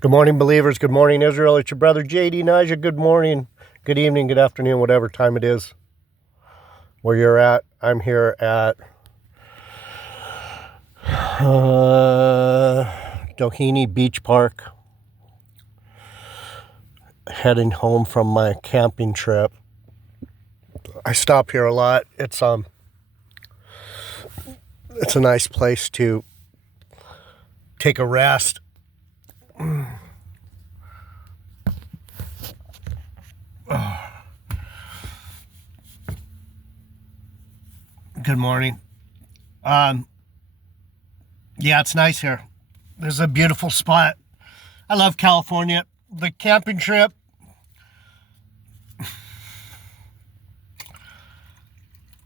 Good morning, believers. Good morning, Israel. It's your brother, Adonijah. Good morning, good evening, good afternoon, whatever time it is where you're at. I'm here at Doheny Beach Park, heading home from my camping trip. I stop here a lot. It's a nice place to take a rest. Good morning. Yeah, it's nice here. This is a beautiful spot. I love California. The camping trip,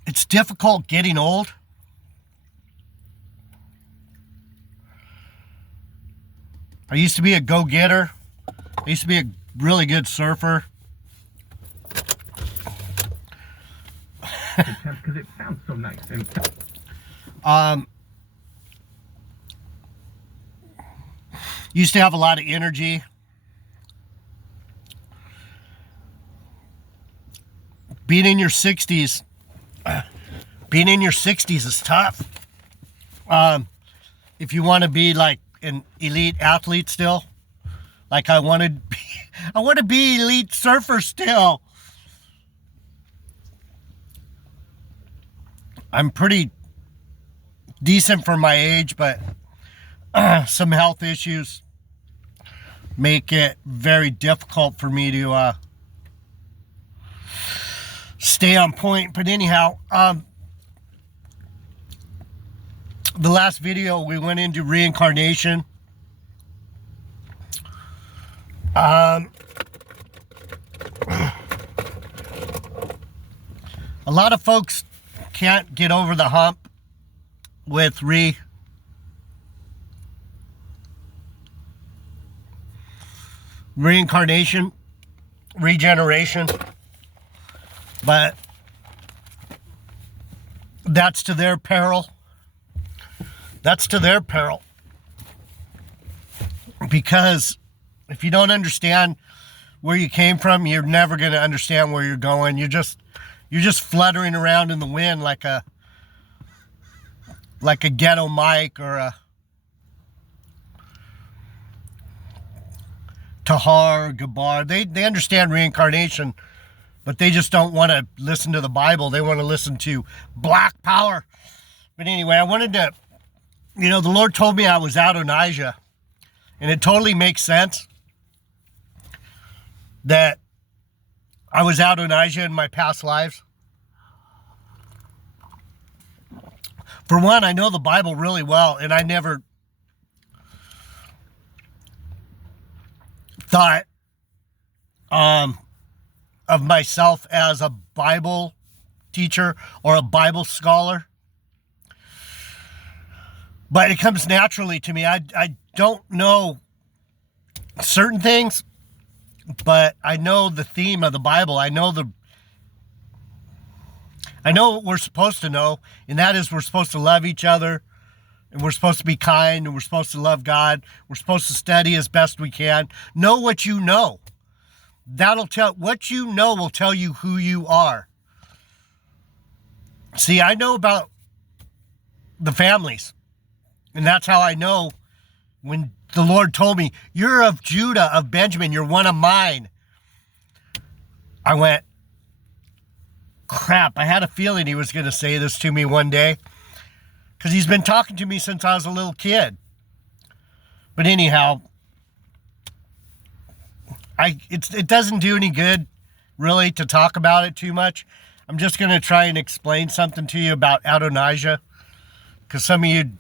it's difficult getting old. I used to be a go-getter. I used to be a really good surfer. Because it sounds so nice. Used to have a lot of energy. Being in your 60s is tough. If you want to be like an elite athlete still, like I want to be elite surfer still. I'm pretty decent for my age, but some health issues make it very difficult for me to stay on point. But anyhow, the last video we went into reincarnation. A lot of folks can't get over the hump with reincarnation, regeneration, but that's to their peril. That's to their peril. Because if you don't understand where you came from, you're never going to understand where you're going. You're just fluttering around in the wind like a ghetto Mike or a Tahar, Gabar. They understand reincarnation, but they just don't want to listen to the Bible. They want to listen to black power. But anyway, I wanted to, the Lord told me I was Adonijah, and it totally makes sense that I was Adonijah in my past lives. For one, I know the Bible really well, and I never thought of myself as a Bible teacher or a Bible scholar. But it comes naturally to me. I don't know certain things, but I know the theme of the Bible. I know what we're supposed to know, and that is we're supposed to love each other, and we're supposed to be kind, and we're supposed to love God. We're supposed to study as best we can. Know what you know. What you know will tell you who you are. See, I know about the families, and that's how I know when the Lord told me, you're of Judah, of Benjamin, you're one of mine. I went, crap, I had a feeling he was going to say this to me one day, because he's been talking to me since I was a little kid. But anyhow, it doesn't do any good, really, to talk about it too much. I'm just going to try and explain something to you about Adonijah, because some of you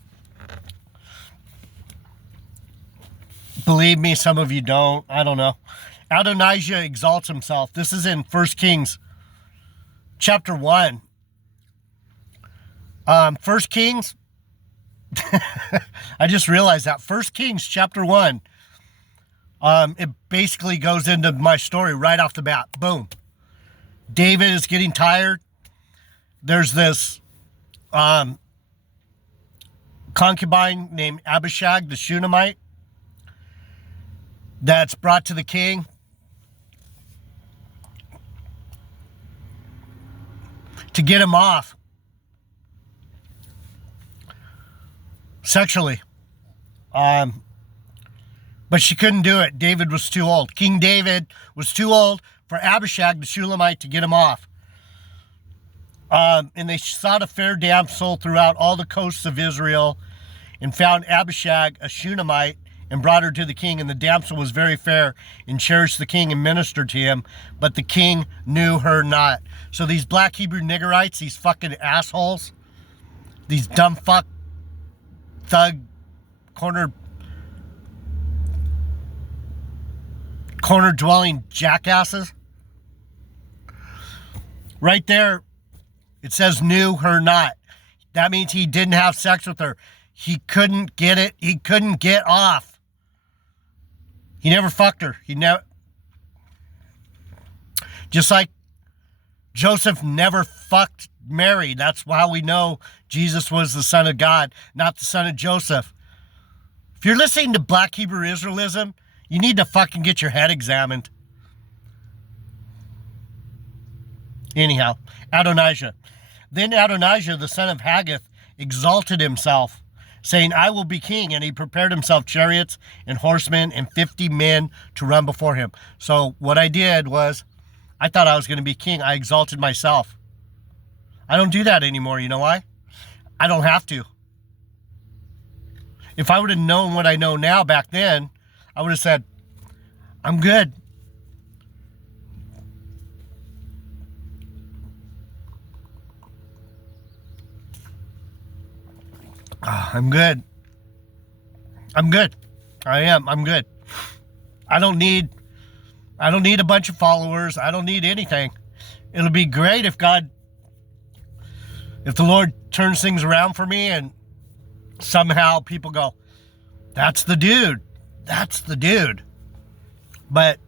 believe me, some of you don't. I don't know. Adonijah exalts himself. This is in 1 Kings chapter 1. 1 Kings, I just realized that. 1 Kings chapter 1. It basically goes into my story right off the bat. Boom. David is getting tired. There's this concubine named Abishag, the Shunammite. that's brought to the king to get him off sexually. But she couldn't do it. David was too old. King David was too old for Abishag the Shulamite to get him off. And they sought a fair damsel throughout all the coasts of Israel and found Abishag a Shunammite and brought her to the king. And the damsel was very fair and cherished the king and ministered to him, but the king knew her not. So these black Hebrew niggerites, these fucking assholes, these dumb fuck thug corner dwelling jackasses, right there it says knew her not. That means he didn't have sex with her. He couldn't get it. He couldn't get off. He never fucked her. He never, just like Joseph never fucked Mary. That's how we know Jesus was the son of God, not the son of Joseph. If you're listening to Black Hebrew Israelism, you need to fucking get your head examined. Anyhow, Adonijah. Then Adonijah, the son of Haggith, exalted himself, saying, I will be king. And he prepared himself chariots and horsemen and 50 men to run before him. So what I did was, I thought I was going to be king. I exalted myself. I don't do that anymore. You know why? I don't have to. If I would have known what I know now back then, I would have said, I'm good. I'm good. I'm good. I am. I'm good. I don't need a bunch of followers. I don't need anything. It'll be great if the Lord turns things around for me and somehow people go, that's the dude. That's the dude. But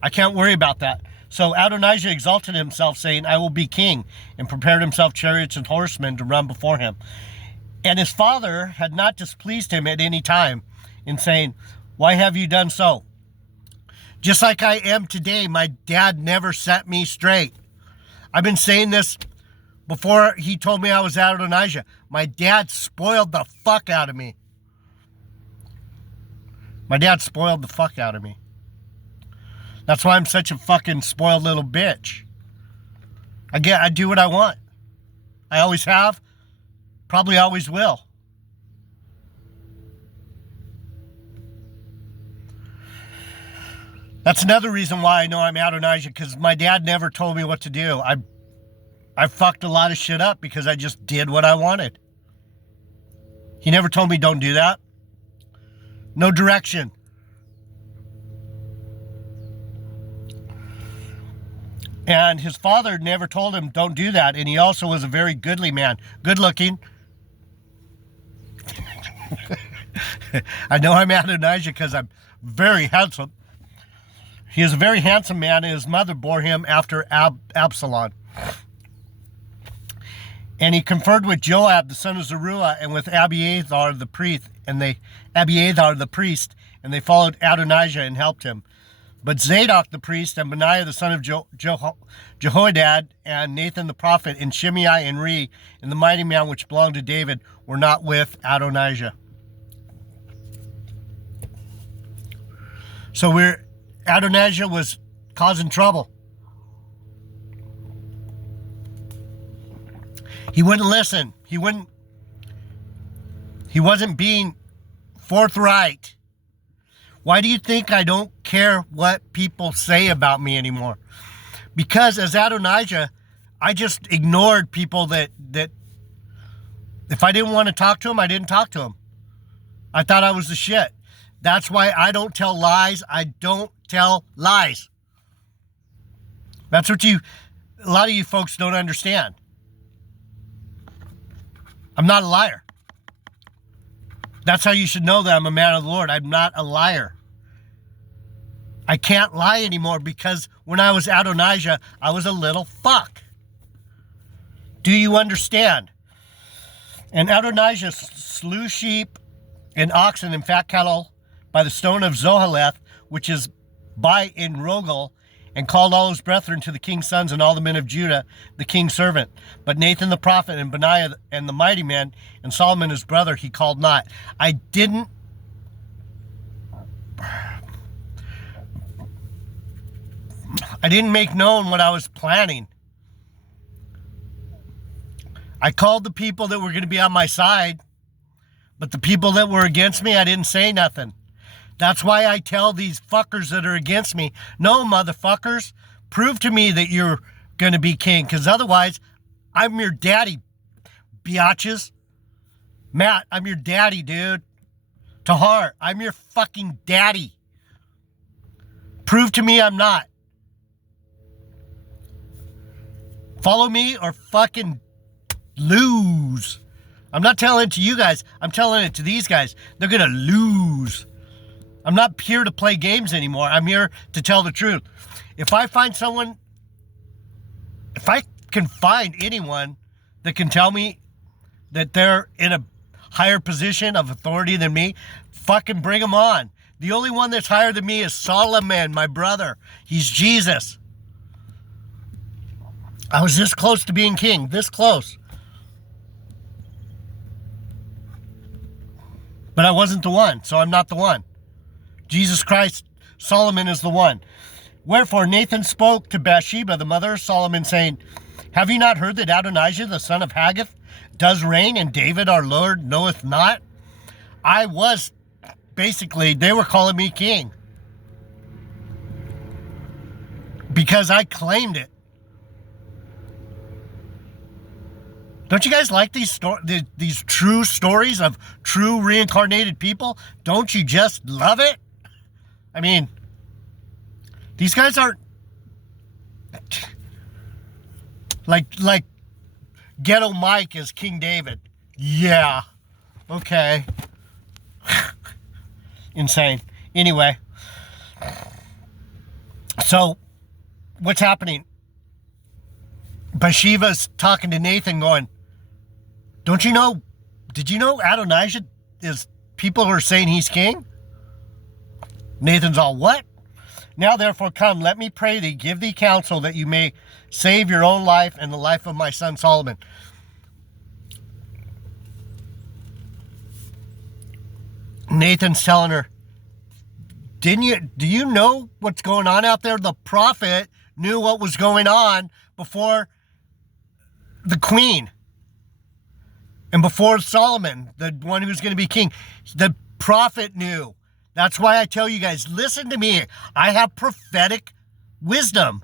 I can't worry about that. So Adonijah exalted himself, saying, I will be king, and prepared himself chariots and horsemen to run before him. And his father had not displeased him at any time in saying, why have you done so? Just like I am today, my dad never set me straight. I've been saying this before he told me I was Adonijah. My dad spoiled the fuck out of me. My dad spoiled the fuck out of me. That's why I'm such a fucking spoiled little bitch. I do what I want. I always have. Probably always will. That's another reason why I know I'm Adonijah, because my dad never told me what to do. I fucked a lot of shit up because I just did what I wanted. He never told me don't do that. No direction. And his father never told him don't do that. And he also was a very goodly man. Good looking. I know I'm Adonijah because I'm very handsome. He is a very handsome man, and his mother bore him after Absalom. And he conferred with Joab, the son of Zeruiah, and with Abiathar the priest, and they followed Adonijah and helped him. But Zadok the priest, and Benaiah the son of Jehoiada, and Nathan the prophet, and Shimei and Rei, and the mighty man which belonged to David, were not with Adonijah. So Adonijah was causing trouble. He wouldn't listen. He wasn't being forthright. Why do you think I don't care what people say about me anymore? Because as Adonijah, I just ignored people that if I didn't want to talk to them, I didn't talk to them. I thought I was the shit. That's why I don't tell lies. I don't tell lies. That's what a lot of you folks don't understand. I'm not a liar. That's how you should know that I'm a man of the Lord. I'm not a liar. I can't lie anymore because when I was Adonijah, I was a little fuck. Do you understand? And Adonijah slew sheep and oxen and fat cattle by the stone of Zoheleth, which is by Enrogel, and called all his brethren to the king's sons and all the men of Judah, the king's servant. But Nathan the prophet and Benaiah and the mighty men and Solomon his brother he called not. I didn't make known what I was planning. I called the people that were going to be on my side, but the people that were against me, I didn't say nothing. That's why I tell these fuckers that are against me, no, motherfuckers, prove to me that you're going to be king, because otherwise, I'm your daddy, biatches. Matt, I'm your daddy, dude. Tahar, I'm your fucking daddy. Prove to me I'm not. Follow me or fucking lose. I'm not telling it to you guys. I'm telling it to these guys. They're going to lose. I'm not here to play games anymore. I'm here to tell the truth. If I find someone, if I can find anyone that can tell me that they're in a higher position of authority than me, fucking bring them on. The only one that's higher than me is Solomon, my brother. He's Jesus. I was this close to being king, this close. But I wasn't the one, so I'm not the one. Jesus Christ, Solomon is the one. Wherefore Nathan spoke to Bathsheba, the mother of Solomon, saying, have you not heard that Adonijah, the son of Haggith, does reign, and David our Lord knoweth not? I was, basically, they were calling me king. Because I claimed it. Don't you guys like these true stories of true reincarnated people? Don't you just love it? I mean, these guys aren't like Ghetto Mike is King David. Yeah. Okay. Insane. Anyway. So, what's happening? Bathsheba's talking to Nathan going, don't you know, did you know Adonijah is, people are saying he's king? Nathan's all, what? Now therefore come, let me pray thee, give thee counsel that you may save your own life and the life of my son Solomon. Nathan's telling her, do you know what's going on out there? The prophet knew what was going on before the queen and before Solomon, the one who's going to be king. The prophet knew. That's why I tell you guys, listen to me. I have prophetic wisdom.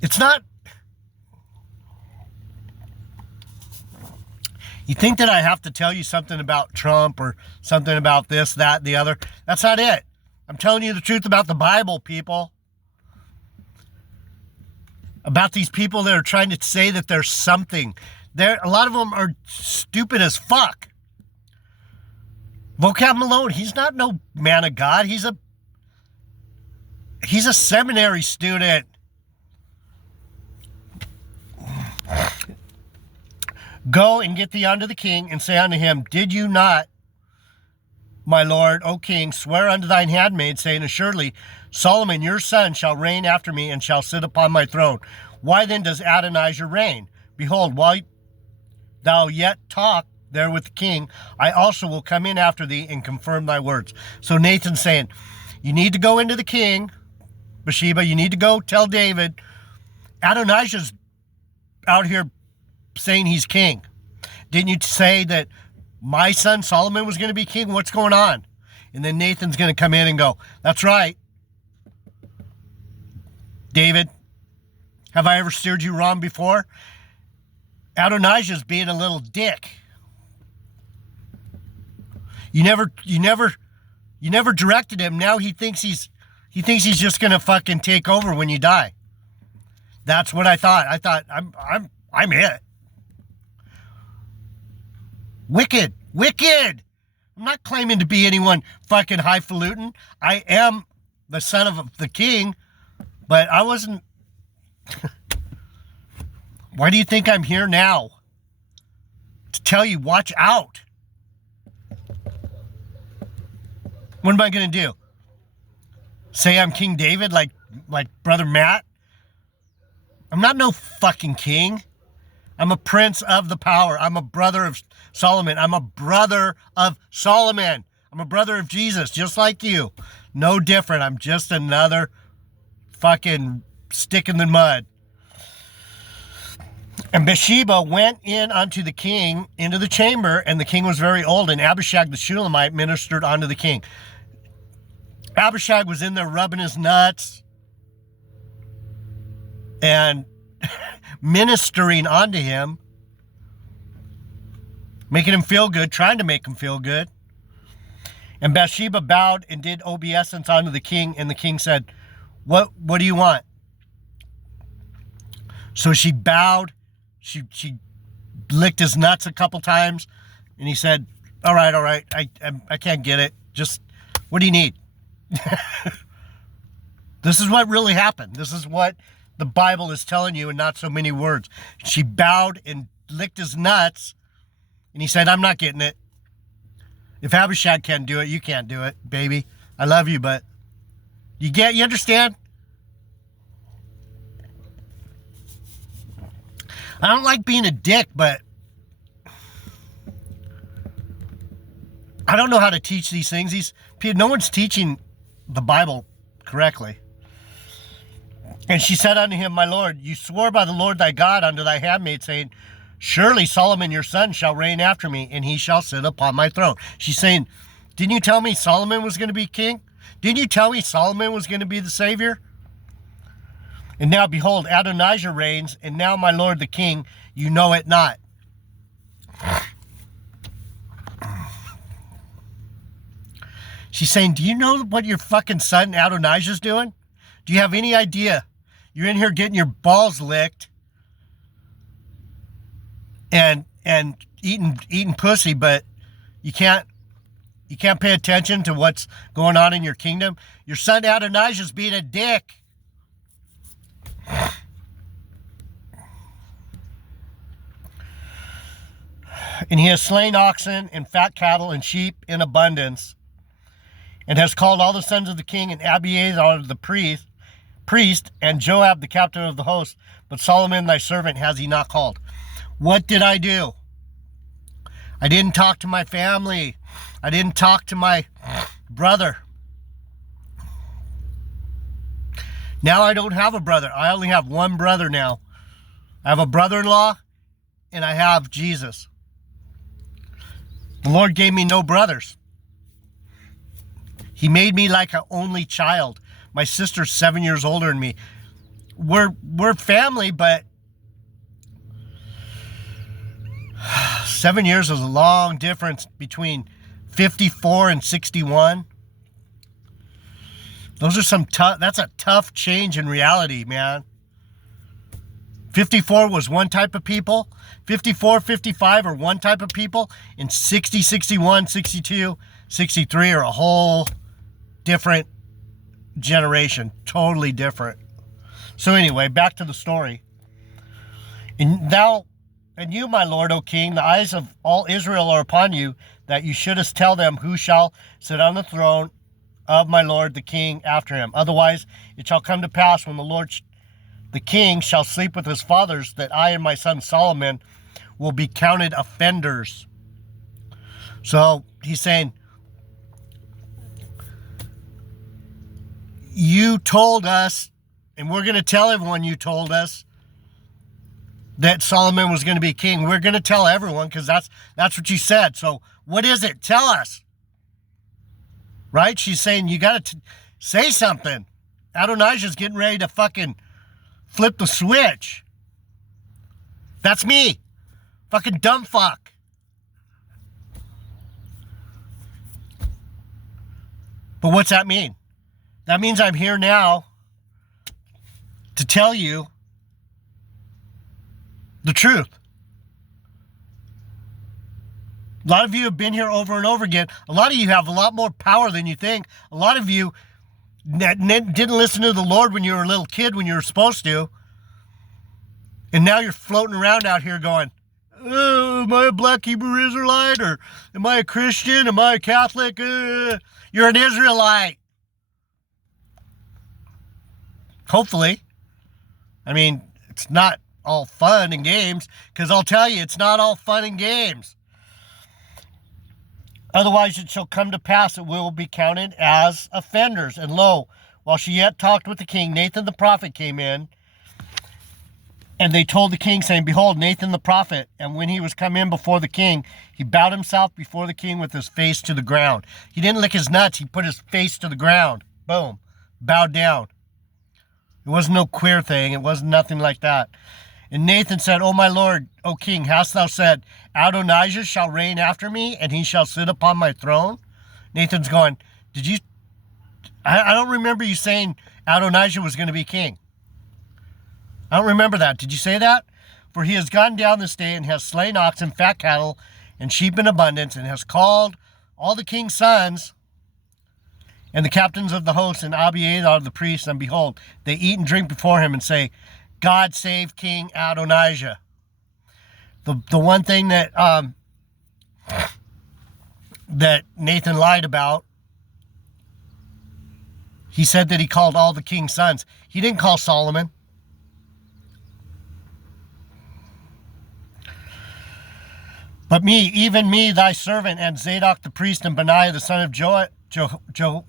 It's not... You think that I have to tell you something about Trump or something about this, that, the other? That's not it. I'm telling you the truth about the Bible, people. About these people that are trying to say that there's something. A lot of them are stupid as fuck. Vocab Malone, he's not no man of God. He's a seminary student. Go and get thee unto the king, and say unto him, did you not, my lord, O king, swear unto thine handmaid, saying, assuredly, Solomon your son shall reign after me, and shall sit upon my throne. Why then does Adonijah reign? Behold, while thou yet talk there with the king, I also will come in after thee and confirm thy words. So Nathan's saying, you need to go into the king, Bathsheba, you need to go tell David, Adonijah's out here saying he's king. Didn't you say that my son Solomon was going to be king? What's going on? And then Nathan's going to come in and go, that's right. David, have I ever steered you wrong before? Adonijah's being a little dick. You never directed him. Now he thinks he's just going to fucking take over when you die. That's what I thought. I thought I'm it. Wicked. I'm not claiming to be anyone fucking highfalutin. I am the son of the king, but I wasn't. Why do you think I'm here now? To tell you, watch out. What am I going to do? Say I'm King David like Brother Matt? I'm not no fucking king. I'm a prince of the power. I'm a brother of Solomon. I'm a brother of Solomon. I'm a brother of Jesus, just like you. No different. I'm just another fucking stick in the mud. And Bathsheba went in unto the king into the chamber, and the king was very old, and Abishag the Shulamite ministered unto the king. Abishag was in there rubbing his nuts and ministering unto him, making him feel good, trying to make him feel good. And Bathsheba bowed and did obeisance unto the king, and the king said, What do you want? So she bowed, she licked his nuts a couple times, and he said, all right, I can't get it. Just, what do you need? This is what really happened. This is what the Bible is telling you in not so many words. She bowed and licked his nuts, and he said, I'm not getting it. If Abishag can't do it, you can't do it, baby. I love you, but you understand? I don't like being a dick, but I don't know how to teach these things. No one's teaching the Bible correctly. And she said unto him, My Lord, you swore by the Lord thy God unto thy handmaid, saying, Surely Solomon your son shall reign after me, and he shall sit upon my throne. She's saying, didn't you tell me Solomon was going to be king? Didn't you tell me Solomon was going to be the Savior? And now behold, Adonijah reigns, and now my Lord the king, you know it not. She's saying, do you know what your fucking son Adonijah's doing? Do you have any idea? You're in here getting your balls licked and eating pussy, but you can't pay attention to what's going on in your kingdom. Your son Adonijah's being a dick. And he has slain oxen and fat cattle and sheep in abundance, and has called all the sons of the king and Abiathar the priest and Joab the captain of the host, but Solomon thy servant has he not called. What did I do? I didn't talk to my family. I didn't talk to my brother. Now I don't have a brother. I only have one brother now. I have a brother-in-law, and I have Jesus. The Lord gave me no brothers. He made me like an only child. My sister's 7 years older than me. We're family, but 7 years is a long difference between 54 and 61. Those are some that's a tough change in reality, man. 54 was one type of people. 54, 55 are one type of people. And 60, 61, 62, 63 are a whole different generation. Totally different. So anyway, back to the story. And you, my lord, O king, the eyes of all Israel are upon you, that you shouldest tell them who shall sit on the throne of my lord the king after him. Otherwise it shall come to pass when the Lord the king shall sleep with his fathers, that I and my son Solomon will be counted offenders. So he's saying, you told us, and we're going to tell everyone you told us that Solomon was going to be king. We're going to tell everyone because that's what you said. So what is it? Tell us. Right? She's saying you got to say something. Adonijah's getting ready to fucking flip the switch. That's me. Fucking dumb fuck. But what's that mean? That means I'm here now to tell you the truth. A lot of you have been here over and over again. A lot of you have a lot more power than you think. A lot of you didn't listen to the Lord when you were a little kid, when you were supposed to. And now you're floating around out here going, oh, am I a black Hebrew Israelite? Or am I a Christian? Am I a Catholic? You're an Israelite. Hopefully. I mean, it's not all fun and games, because I'll tell you, it's not all fun and games. Otherwise it shall come to pass that we will be counted as offenders. And lo, while she yet talked with the king, Nathan the prophet came in, and they told the king, saying, Behold, Nathan the prophet. And when he was come in before the king, he bowed himself before the king with his face to the ground. He didn't lick his nuts. He put his face to the ground. Boom. Bowed down. It wasn't no queer thing. It wasn't nothing like that. And Nathan said, O my lord, O king, hast thou said, Adonijah shall reign after me, and he shall sit upon my throne? Nathan's going, did you... I don't remember you saying Adonijah was going to be king. I don't remember that. Did you say that? For he has gone down this day and has slain oxen, fat cattle, and sheep in abundance, and has called all the king's sons and the captains of the host and Abiathar the priest, and behold, they eat and drink before him and say, God save King Adonijah. The one thing that that Nathan lied about, he said that he called all the king's sons. He didn't call Solomon. But me, even me, thy servant, and Zadok the priest, and Benaiah the son of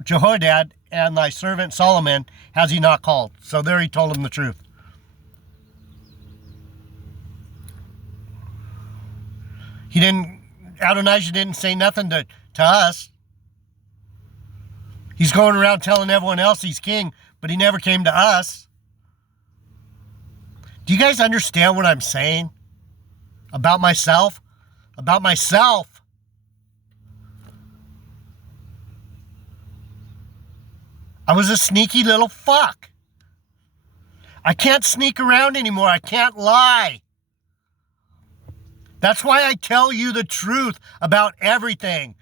Jehoiada, and thy servant Solomon, has he not called. So there he told him the truth. Adonijah didn't say nothing to us. He's going around telling everyone else he's king, but he never came to us. Do you guys understand what I'm saying about myself? About myself. I was a sneaky little fuck. I can't sneak around anymore. I can't lie. That's why I tell you the truth about everything.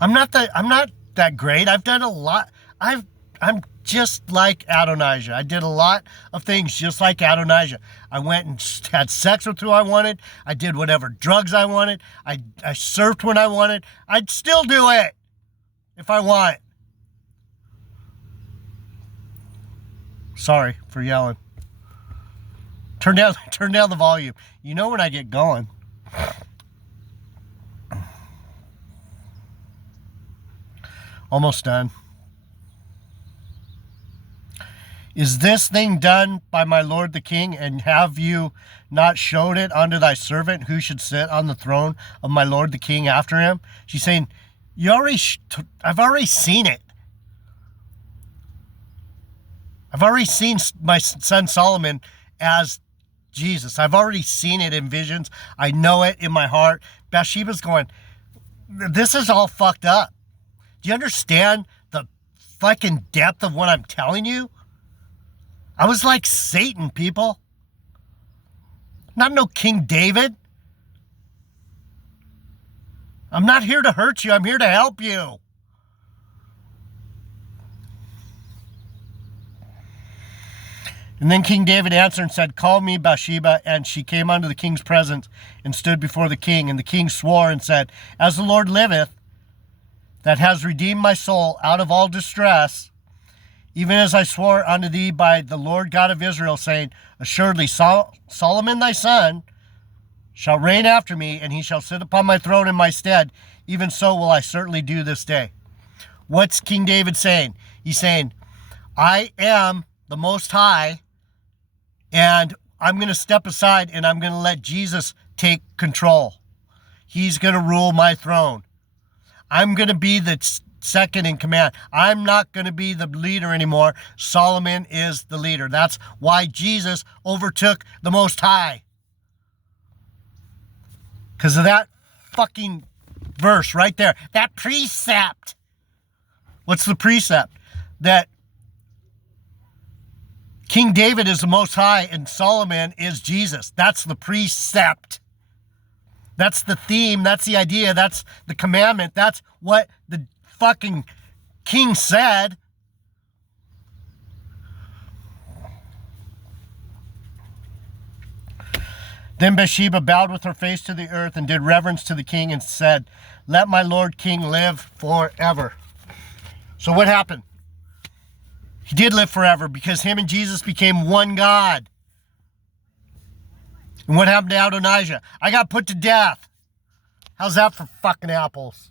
I'm not that great. I've done a lot. I'm just like Adonijah. I did a lot of things just like Adonijah. I went and had sex with who I wanted. I did whatever drugs I wanted. I surfed when I wanted. I'd still do it if I want. Sorry for yelling. Turn down the volume. You know when I get going. Almost done. Is this thing done by my lord the king, and have you not showed it unto thy servant who should sit on the throne of my lord the king after him? She's saying, I've already seen it. I've already seen my son Solomon as Jesus. I've already seen it in visions. I know it in my heart. Bathsheba's going, this is all fucked up. Do you understand the fucking depth of what I'm telling you? I was like Satan, people. Not no King David. I'm not here to hurt you. I'm here to help you. And then King David answered and said, Call me Bathsheba. And she came unto the king's presence and stood before the king. And the king swore and said, As the Lord liveth, that has redeemed my soul out of all distress, even as I swore unto thee by the Lord God of Israel, saying, Assuredly Solomon thy son shall reign after me, and he shall sit upon my throne in my stead. Even so will I certainly do this day. What's King David saying? He's saying, I am the Most High, and I'm going to step aside, and I'm going to let Jesus take control. He's going to rule my throne. I'm going to be the second in command. I'm not going to be the leader anymore. Solomon is the leader. That's why Jesus overtook the Most High. Because of that fucking verse right there. That precept. What's the precept? That King David is the Most High and Solomon is Jesus. That's the precept. That's the theme. That's the idea. That's the commandment. That's what the fucking king said. Then Bathsheba bowed with her face to the earth and did reverence to the king and said, "Let my lord king live forever." So what happened? He did live forever because him and Jesus became one God. And what happened to Adonijah? I got put to death. How's that for fucking apples?